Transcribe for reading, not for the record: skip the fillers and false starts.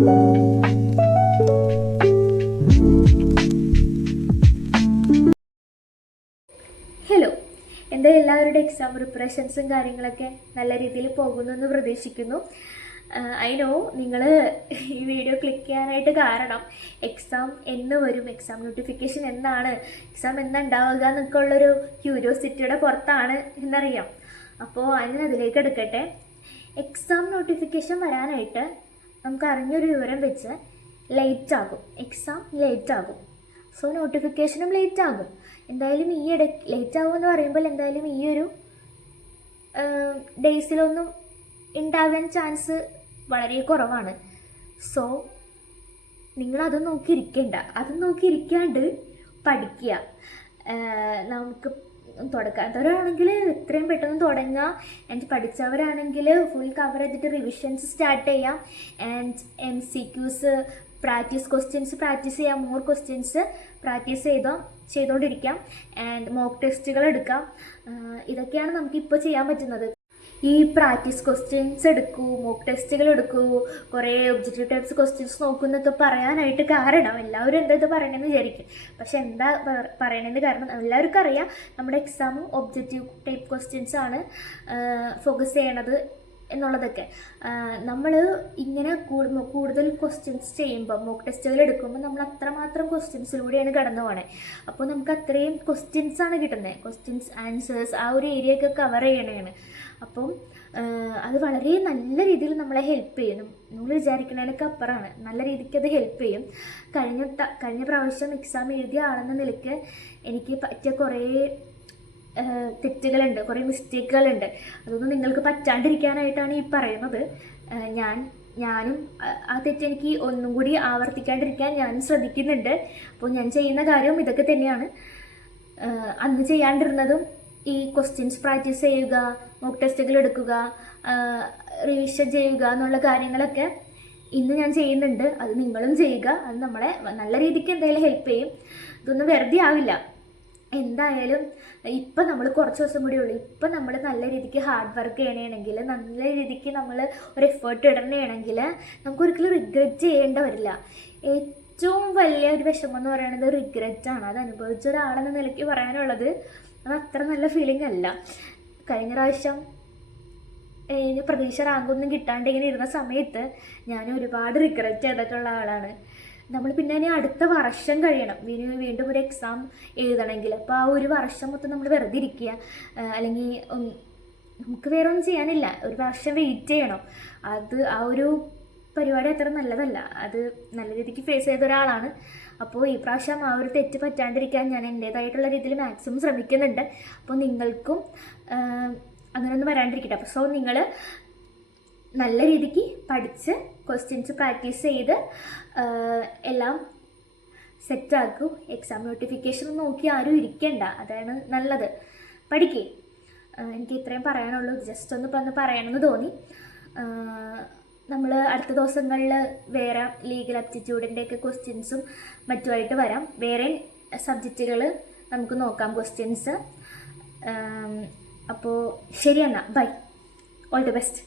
Hello, എൻ്റെ എല്ലാവരുടെ exam പ്രിപ്പറേഷൻസും കാര്യങ്ങളൊക്കെ നല്ല രീതിയിൽ പോകുന്നു എന്ന് പ്രതീക്ഷിക്കുന്നു. ഐ നോ നിങ്ങൾ ഈ വീഡിയോ ക്ലിക്ക് ചെയ്യാനായിട്ട് കാരണം എക്സാം എന്ന് വരും, എക്സാം നോട്ടിഫിക്കേഷൻ എന്നാണ്, എക്സാം എന്നാ ഉണ്ടാവുക എന്നൊക്കെ ഉള്ളൊരു ക്യൂരിയോസിറ്റിയുടെ പുറത്താണ് എന്നറിയാം. അപ്പോൾ അതിലേക്ക് എടുക്കട്ടെ. എക്സാം നോട്ടിഫിക്കേഷൻ വരാനായിട്ട് നമുക്ക് അറിഞ്ഞൊരു വിവരം വെച്ച് ലേറ്റ് ആകും, എക്സാം ലേറ്റ് ആകും. സോ നോട്ടിഫിക്കേഷനും ലേറ്റ് ആകും. എന്തായാലും ഈ ഇടയ്ക്ക് ലേറ്റ് ആകുമെന്ന് പറയുമ്പോൾ എന്തായാലും ഈ ഒരു ഡേയ്സിലൊന്നും ഉണ്ടാകാൻ ചാൻസ് വളരെ കുറവാണ്. സോ നിങ്ങളത് നോക്കിയിരിക്കേണ്ട, അത് നോക്കിയിരിക്കാണ്ട് പഠിക്കുക. നമുക്ക് തുടക്കാത്തവരാണെങ്കിൽ എത്രയും പെട്ടെന്ന് തുടങ്ങുക. ആൻഡ് പഠിച്ചവരാണെങ്കിൽ ഫുൾ കവർ ചെയ്തിട്ട് റിവിഷൻസ് സ്റ്റാർട്ട് ചെയ്യാം. And MCQs practice questions practice ചെയ്യാം, മോർ ക്വസ്റ്റ്യൻസ് പ്രാക്ടീസ് ചെയ്തുകൊണ്ടിരിക്കാം. ആൻഡ് മോക്ക് ടെസ്റ്റുകൾ എടുക്കാം. ഇതൊക്കെയാണ് നമുക്കിപ്പോൾ ചെയ്യാൻ പറ്റുന്നത്. ഈ പ്രാക്ടീസ് ക്വസ്റ്റ്യൻസ് എടുക്കൂ, മോക്ക് ടെസ്റ്റുകൾ എടുക്കൂ, കുറേ ഒബ്ജക്റ്റീവ് ടൈപ്സ് ക്വസ്റ്റ്യൻസ് നോക്കുന്നൊക്കെ പറയാനായിട്ട് കാരണം എല്ലാവരും എന്താ പറയണമെന്ന് വിചാരിക്കും. പക്ഷെ എന്താ പറയണതിൻ്റെ കാരണം എല്ലാവർക്കും അറിയാം, നമ്മുടെ എക്സാമും ഒബ്ജക്റ്റീവ് ടൈപ്പ് ക്വസ്റ്റ്യൻസ് ആണ് ഫോക്കസ് ചെയ്യണത് എന്നുള്ളതൊക്കെ. നമ്മൾ ഇങ്ങനെ കൂടുതൽ ക്വസ്റ്റ്യൻസ് ചെയ്യുമ്പോൾ, മോക്ക് ടെസ്റ്റുകൾ എടുക്കുമ്പോൾ നമ്മൾ അത്രമാത്രം ക്വസ്റ്റ്യൻസിലൂടെയാണ് കടന്നു പോകണേ. അപ്പോൾ നമുക്ക് അത്രയും ക്വസ്റ്റ്യൻസാണ് കിട്ടുന്നത്, ക്വസ്റ്റ്യൻസ് ആൻസേഴ്സ് ആ ഒരു ഏരിയ ഒക്കെ കവർ ചെയ്യണതാണ്. അപ്പം അത് വളരെ നല്ല രീതിയിൽ നമ്മളെ ഹെൽപ്പ് ചെയ്യും. നമ്മൾ വിചാരിക്കുന്നതിനൊക്കെ അപ്പുറമാണ്, നല്ല രീതിക്ക് അത് ഹെൽപ്പ് ചെയ്യും. കഴിഞ്ഞ പ്രാവശ്യം എക്സാം എഴുതിയ ആളെന്ന നിലയ്ക്ക് എനിക്ക് പറ്റിയ കുറേ തെറ്റുകളുണ്ട്, കുറേ മിസ്റ്റേക്കുകളുണ്ട്. അതൊന്നും നിങ്ങൾക്ക് പറ്റാണ്ടിരിക്കാനായിട്ടാണ് ഈ പറയുന്നത്. ഞാനും ആ തെറ്റെനിക്ക് ഒന്നും കൂടി ആവർത്തിക്കാണ്ടിരിക്കാൻ ഞാനും ശ്രദ്ധിക്കുന്നുണ്ട്. അപ്പോൾ ഞാൻ ചെയ്യുന്ന കാര്യവും ഇതൊക്കെ തന്നെയാണ്. അന്ന് ചെയ്യാണ്ടിരുന്നതും ഈ ക്വസ്റ്റ്യൻസ് പ്രാക്ടീസ് ചെയ്യുക, മോക്ക് ടെസ്റ്റുകൾ എടുക്കുക, റിവിഷൻ ചെയ്യുക എന്നുള്ള കാര്യങ്ങളൊക്കെ ഇന്ന് ഞാൻ ചെയ്യുന്നുണ്ട്. അത് നിങ്ങളും ചെയ്യുക. അത് നമ്മളെ നല്ല രീതിക്ക് എന്തായാലും ഹെൽപ്പ് ചെയ്യും. ഇതൊന്നും വെറുതെ ആവില്ല. എന്തായാലും ഇപ്പം നമ്മൾ കുറച്ച് ദിവസം കൂടി ഉള്ളൂ. ഇപ്പം നമ്മൾ നല്ല രീതിക്ക് ഹാർഡ് വർക്ക് ചെയ്യണമെങ്കിൽ, നല്ല രീതിക്ക് നമ്മൾ ഒരു എഫേർട്ട് ഇടണമെങ്കിൽ നമുക്കൊരിക്കലും റിഗ്രറ്റ് ചെയ്യേണ്ട വരില്ല. ഏറ്റവും വലിയ ഒരു വിഷമം എന്ന് പറയുന്നത് റിഗ്രറ്റാണ്. അത് അനുഭവിച്ച ഒരാളെന്ന നിലയ്ക്ക് പറയാനുള്ളത് അത് അത്ര നല്ല ഫീലിംഗ് അല്ല. കഴിഞ്ഞ പ്രാവശ്യം പ്രതീക്ഷ റാങ്കൊന്നും കിട്ടാണ്ട് ഇങ്ങനെ ഇരുന്ന സമയത്ത് ഞാൻ ഒരുപാട് റിഗ്രറ്റ് ചെയ്തിട്ടുള്ള ആളാണ്. നമ്മൾ പിന്നെ ഇനി അടുത്ത വർഷം കഴിയണം വീണ്ടും ഒരു എക്സാം എഴുതണമെങ്കിൽ. അപ്പോൾ ആ ഒരു വർഷം മൊത്തം നമ്മൾ വെറുതെ ഇരിക്കുക, അല്ലെങ്കിൽ നമുക്ക് വേറെ ഒന്നും ചെയ്യാനില്ല, ഒരു വർഷം വെയിറ്റ് ചെയ്യണം. ആ ഒരു പരിപാടി അത്ര നല്ലതല്ല. അത് നല്ല രീതിക്ക് ഫേസ് ചെയ്ത ഒരാളാണ്. അപ്പോൾ ഈ പ്രാവശ്യം ആ ഒരു തെറ്റ് പറ്റാണ്ടിരിക്കാൻ ഞാൻ എൻ്റേതായിട്ടുള്ള രീതിയിൽ മാക്സിമം ശ്രമിക്കുന്നുണ്ട്. അപ്പോൾ നിങ്ങൾക്കും അങ്ങനെയൊന്നും വരാണ്ടിരിക്കട്ടെ. അപ്പോൾ സോ നിങ്ങൾ നല്ല രീതിക്ക് പഠിച്ച് ക്വസ്റ്റ്യൻസ് പ്രാക്ടീസ് ചെയ്ത് എല്ലാം സെറ്റാക്കൂ. എക്സാം നോട്ടിഫിക്കേഷൻ നോക്കി ആരും ഇരിക്കേണ്ട, അതാണ് നല്ലത്. പഠിക്കേ. എനിക്ക് ഇത്രയും പറയാനുള്ളൂ. ജസ്റ്റ് ഒന്ന് പറയണമെന്ന് തോന്നി. നമ്മൾ അടുത്ത ദിവസങ്ങളിൽ വേറെ ലീഗൽ ആപ്റ്റിറ്റ്യൂഡിൻ്റെയൊക്കെ ക്വസ്റ്റ്യൻസും മറ്റുമായിട്ട് വരാം. വേറെ സബ്ജക്റ്റുകൾ നമുക്ക് നോക്കാം ക്വസ്റ്റ്യൻസ്. അപ്പോൾ ശരി, എന്നാൽ ബൈ, ഓൾ ദി ബെസ്റ്റ്.